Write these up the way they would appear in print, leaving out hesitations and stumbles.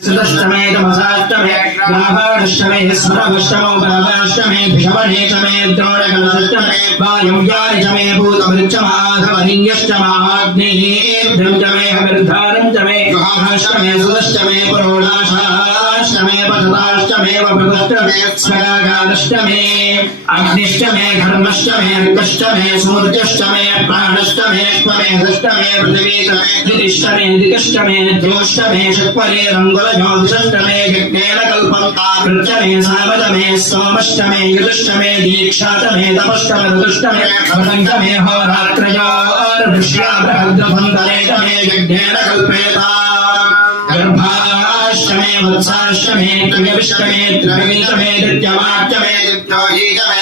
सुदष्टमे तमसाष्टमे लाभाष्टमे स्मरभष्टमो बलभाष्टमे भिषवनेचमे द्रोणकलषष्टमे वायुव्यानिचमे भूतमृक्षमाघवनिन्यष्टमाग्नेयेभ्यञ्चमे हविर्धारञ्चमे जुहाष्टमे सुदष्टमे पुरोडाशाष्टमे पशुताष्टमे वपुष्टमे स्मरागादष्टमे अग्निष्टमे धर्मष्टमे अर्कष्टमे सूर्यष्टमे प्राणष्टमे त्वमेधष्टमे पृथिवीष्टमे धृतिष्टमे दितिष्टमे द्योष्टमे षट्परे रङ्गुलज्योतिषष्टमे यज्ञेन कल्पन्ताकृष्टमे सावतमे सोमष्टमे युधिष्टमे दीक्षातमे तपष्टमे ऋतुष्टमे पतङ्गमे होरात्रयोर्विश्याबृहद्रभन्तरेतमे यज्ञेन कल्पेता गर्भाष्टमे वत्साष्टमे त्रियविष्टमे त्रिवितमे द्वितीयमाष्टमे द्वितीयोहीतमे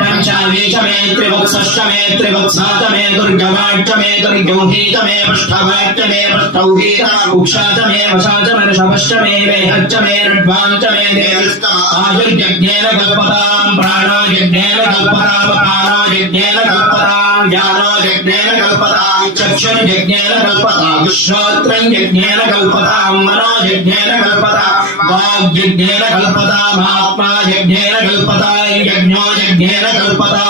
पंचावीतमे त्रिवत्सष्टमे त्रिवत्सातमे दुर्गमाष्टमे दुर्गोहीतमे पृष्ठवाष्टमे पृष्ठौहीतम उक्षातमे वसातमे ऋषभष्टमे वेहच्चमे ऋड्वाञ्चमे देवस्तम आयुर्यज्ञेन कल्पतां प्राणो यज्ञेन कल्पतां अपानो यज्ञेन कल्पतां ज्ञानो यज्ञेन कल्पतां चक्षुर्यज्ञेन कल्पतां श्रोत्रं यज्ञेन कल्पतां मनो यज्ञेन कल्पतां वाग्यज्ञेन कल्पतां आत्मा यज्ञेन कल्पतां यज्ञो यज्ञेन कल्पतां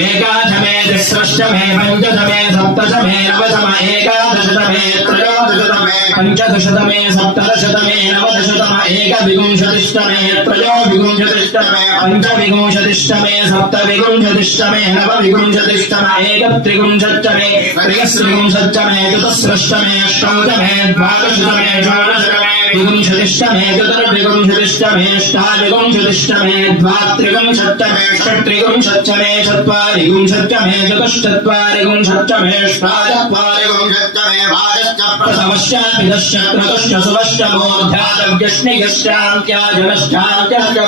एकादशमे तिस्रष्टमे पञ्चदशमे सप्तदशमे नवदशमे एकादशतमे त्रयोदशतमे पञ्चदशतमे सप्तदशतमे नवदशतमे एकविंशतिष्टमे त्रयोविंशतिष्टमे पञ्चविंशतिष्टमे सप्तविंशतिष्टमे नवविंशतिष्टमे एकत्रिंशत्तमे त्रयस्त्रिंशत्तमे चतुस्रष्टमे अष्टौतमे द्वादशतमे षोडशतमे विंशतिष्टमे चतुर्विंशतिष्टमे अष्टाविंशतिष्टमे द्वात्रिंशत्तमे षट्त्रिंशत्तमे चत्वारिंशत्तमे चतुश्चत्वारिंशत्तमे अष्टाचत्वारिंशत्तमे द्वादशप्रथमश्चाभिदश्च क्रतुश्च सुवश्चमोऽध्यातव्यश्निगश्चान्त्याजनश्चान्त्यश्च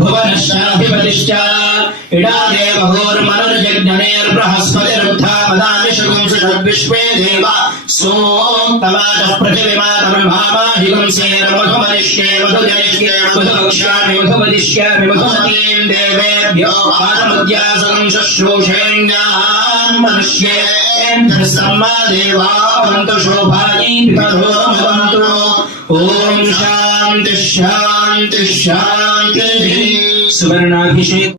भुवनश्चाधिपतिश्च इडादेवहोर्मनुर्यज्ञनेर्बृहस्पतिरुद्धा वदामि शकुंसषद्विश्वे देवा सोक्तवाचः पृथिवीमातर्भावाहिगुंसेर्मधुमनिष्ये मधुजनिष्ये मधुभक्ष्यामि मधुवदिष्यामि मधुमतीं देवेभ्यो पादमुद्यासं शुश्रूषेण्यान् मनुष्येभ्यस्तम्मा देवा भवन्तु शोभायै पितरो भवन्तु ॐ शान्तिः शान्तिः शान्तिः सुवर्णाभिषेक